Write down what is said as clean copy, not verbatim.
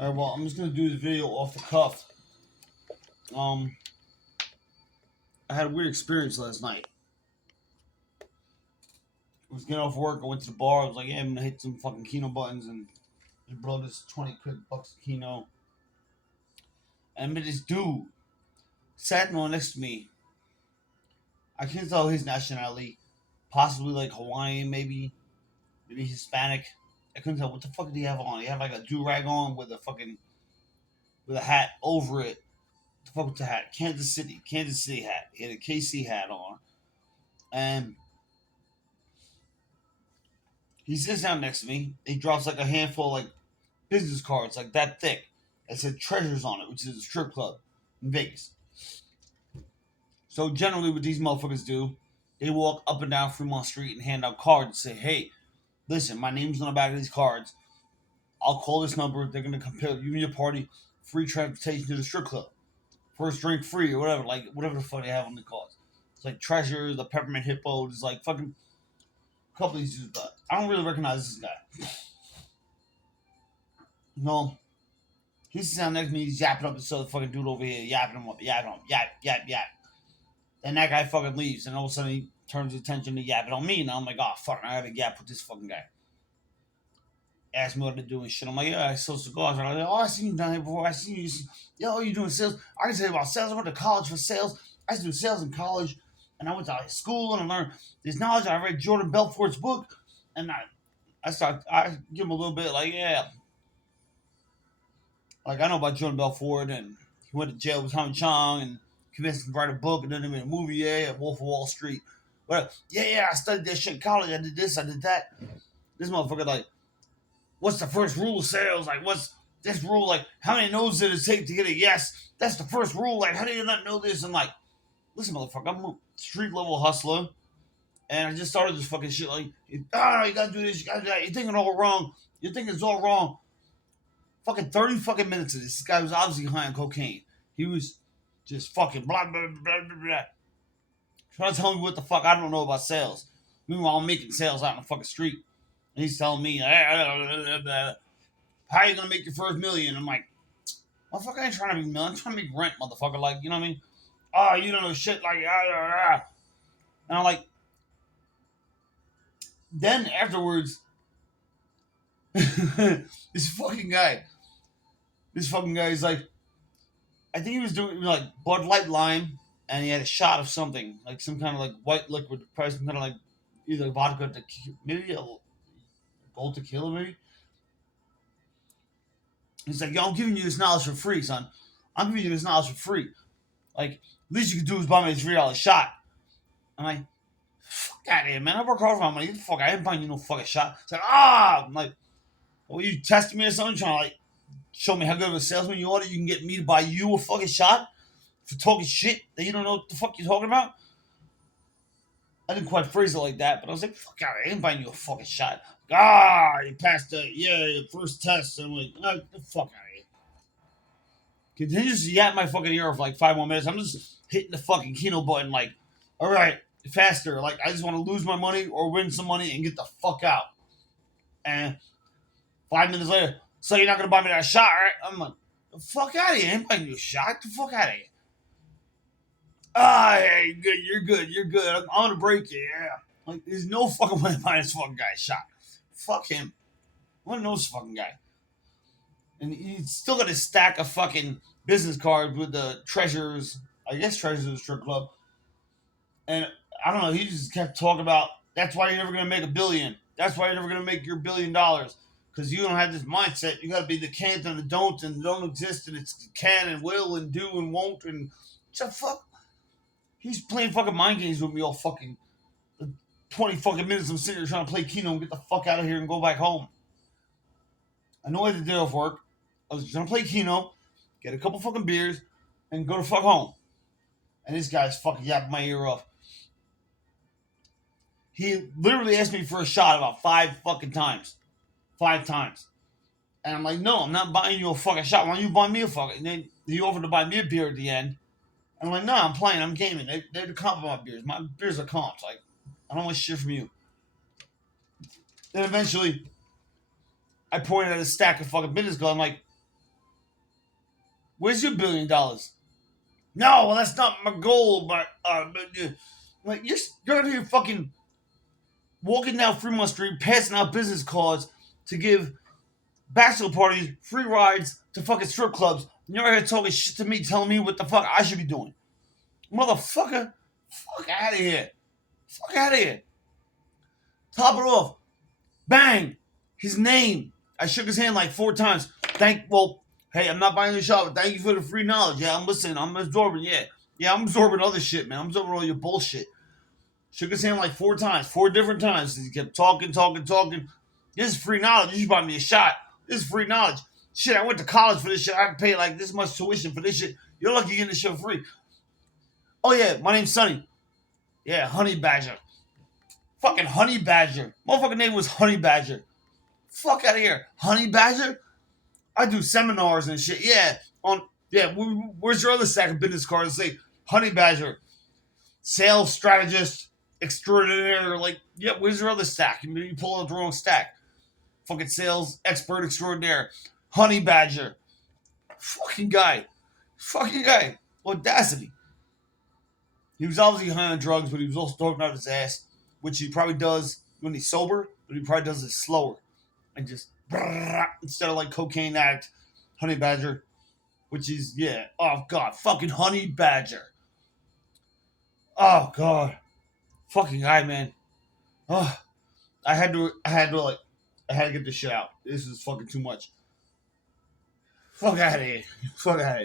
Alright, well, I'm just gonna do this video off the cuff. Um, I had a weird experience last night. I was getting off work, I went to the bar, I was like, yeah, I'm gonna hit some fucking Keno buttons and bro this 20 quick bucks a Keno. And this dude sat next to me. I can't tell his nationality. Possibly like Hawaiian, maybe Hispanic. I couldn't tell what the fuck did he have on. He had like a do rag on with a hat over it. What the fuck was the hat? Kansas City hat. He had a KC hat on, and he sits down next to me. He drops like a handful of like business cards, like that thick. That said Treasures on it, which is a strip club in Vegas. So generally, what these motherfuckers do, they walk up and down Fremont Street and hand out cards and say, "Hey, listen, my name's on the back of these cards. I'll call this number. They're gonna compare you and your party free transportation to the strip club, first drink free or whatever, like whatever the fuck they have on the cards. It's like Treasure, the Peppermint Hippo. There's like fucking a couple of these dudes, but I don't really recognize this guy. No, he's sitting next to me. He's yapping up this other fucking dude over here, yapping him up, yap. And that guy fucking leaves, and all of a sudden he turns his attention to yapping on me, and I'm like, oh fuck, I gotta yap with this fucking guy. Asked me what to do and shit. I'm like, yeah, I sell cigars. And I'm like, oh, I seen you down here before. I seen you. Yo, you doing sales? I can tell you about sales. I went to college for sales. I used to do sales in college, and I went to high school and I learned this knowledge. I read Jordan Belfort's book, and I give him a little bit like, yeah, like I know about Jordan Belfort, and he went to jail with Tommy Chong and convinced him to write a book, and then he made a movie, yeah, Wolf of Wall Street. But yeah, I studied that shit in college. I did this, I did that. This motherfucker like, what's the first rule of sales? Like, what's this rule? Like, how many no's did it take to get a yes? That's the first rule. Like, how do you not know this? I'm like, listen, motherfucker, I'm a street level hustler. And I just started this fucking shit like, you gotta do this, you gotta do that. You're thinking all wrong. You're thinking it's all wrong. Fucking 30 fucking minutes of this. This guy was obviously high on cocaine. He was just fucking blah, blah, blah, blah, blah. Trying to tell me what the fuck I don't know about sales. Meanwhile, I'm making sales out in the fucking street. And he's telling me, how are you gonna make your first million? I'm like, motherfucker, I ain't trying to make million. I'm trying to make rent, motherfucker. Like, you know what I mean? Oh, you don't know shit. Like, and I'm like, then afterwards, this fucking guy is like, I think he was doing like Bud Light Lime, and he had a shot of something, like some kind of like white liquid, probably some kind of like either vodka, maybe a gold tequila, maybe. He's like, yo, I'm giving you this knowledge for free, son. I'm giving you this knowledge for free. Like, least you could do is buy me a $3 shot. I'm like, fuck out of here, man. I work hard for my money. Get the fuck out. I ain't buying you no fucking shot. It's like, I'm like, well, you testing me or something? Trying to like show me how good of a salesman you are that you can get me to buy you a fucking shot for talking shit that you don't know what the fuck you're talking about? I didn't quite phrase it like that, but I was like, fuck out of here. I ain't buying you a fucking shot. You passed the first test. And I'm like, oh, the fuck out of here. Continues to yap my fucking ear for like 5 more minutes. I'm just hitting the fucking Keno button like, all right, faster. Like, I just want to lose my money or win some money and get the fuck out. And 5 minutes later, so you're not going to buy me that shot, right? I'm like, the fuck out of here. I ain't buying you a shot. Get the fuck out of here. Yeah, you're good. I'm going to break you, yeah. Like, there's no fucking way to buy this fucking guy a shot. Fuck him. I want to know this fucking guy. And he's still got a stack of fucking business cards with the Treasures, I guess Treasures of the strip club. And I don't know, he just kept talking about that's why you're never gonna make a billion. That's why you're never gonna make your $1 billion. Because you don't have this mindset. You gotta be the can't and the don't exist, and it's can and will and do and won't and what the fuck? He's playing fucking mind games with me all fucking 20 fucking minutes. I'm sitting here trying to play Keno and get the fuck out of here and go back home. I know I had to do off work. I was gonna play Keno, get a couple fucking beers, and go to fuck home. And this guy's fucking yapping my ear off. He literally asked me for a shot about 5 fucking times. 5 times. And I'm like, no, I'm not buying you a fucking shot. Why don't you buy me a fucking? And then he offered to buy me a beer at the end. And I'm like, no, I'm playing, I'm gaming. They're the comp of my beers. My beers are comps. Like, I don't want shit from you. Then eventually, I pointed at a stack of fucking business cards. I'm like, Where's your $1 billion? No, well, that's not my goal, but like you're out here fucking walking down Fremont Street, passing out business cards to give bachelor parties free rides to fucking strip clubs. And you're out here talking shit to me, telling me what the fuck I should be doing, motherfucker. Fuck out of here. Fuck out of here. Top it off. Bang. His name. I shook his hand like 4 times. Hey, I'm not buying the shot, but thank you for the free knowledge. Yeah, I'm listening. I'm absorbing. Yeah, I'm absorbing other shit, man. I'm absorbing all your bullshit. Shook his hand like 4 times, 4 different times. He kept talking. This is free knowledge. You should buy me a shot. This is free knowledge. Shit, I went to college for this shit. I had to pay like this much tuition for this shit. You're lucky getting this shit free. Oh yeah, my name's Sonny. Yeah, Honey Badger. Fucking Honey Badger. Motherfucking name was Honey Badger. Fuck out of here. Honey Badger? I do seminars and shit. Where's your other stack of business cards that say Honey Badger, sales strategist extraordinaire? Like, yeah, where's your other stack? You pull out the wrong stack. Fucking sales expert extraordinaire. Honey Badger. Fucking guy. Audacity. He was obviously high on drugs, but he was also talking out his ass, which he probably does when he's sober, but he probably does it slower. And just instead of like cocaine addict, Honey Badger, which is oh god, fucking Honey Badger. Oh god, fucking guy, man. Oh, I had to get this shit out. This is fucking too much. Fuck out of here. Fuck out of here.